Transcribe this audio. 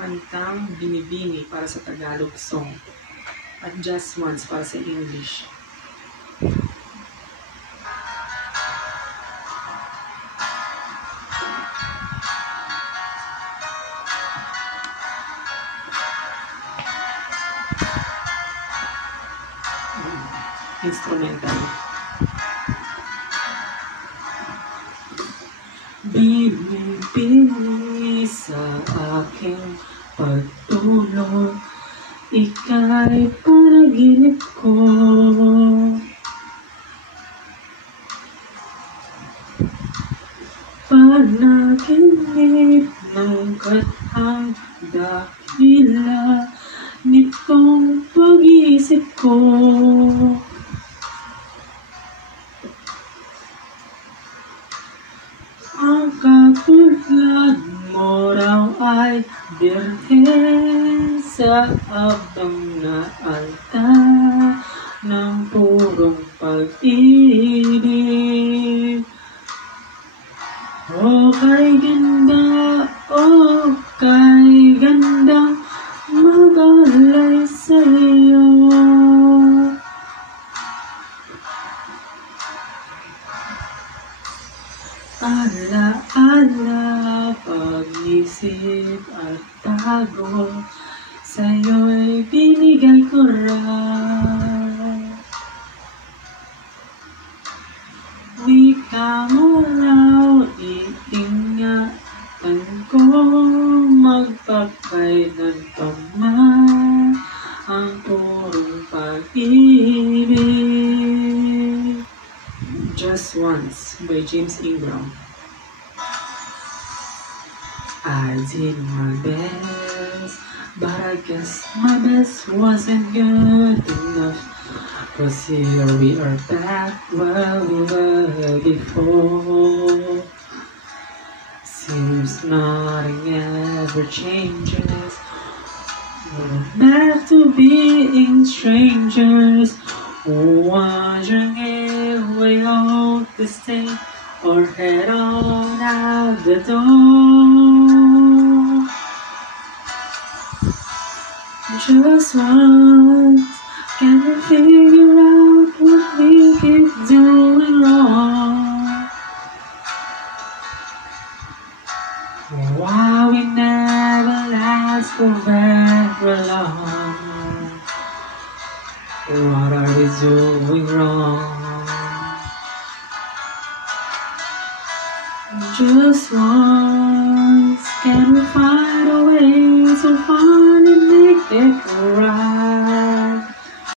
kantang Binibini para sa Tagalog song at Just Once para sa English. Instrumental. Binibini sa aking pagtulog, ika'y panaginip ko. Panaginip ng katang dakila nitong pag-iisip ko. Ang katulad mo raw ay birhen sa abang na altar ng purong pag-ibig. O kay ganda, o kay ganda, mag-alay sa'yo. Ala-ala, pag-isip at tago, sa'yo'y binigay ko raw. Wika mo raw, iingatan ko, magpakailan pa man ang purong pag-ibig. Just Once by James Ingram. I did my best, but I guess my best wasn't good enough. 'Cause here we are back where we were before. Seems nothing ever changes. We're back to being strangers, wondering if we hope to stay or head on out the door. Just once, can you figure out what we keep doing wrong? Why we never last for very long? What are we doing wrong? Just once, can we find a way to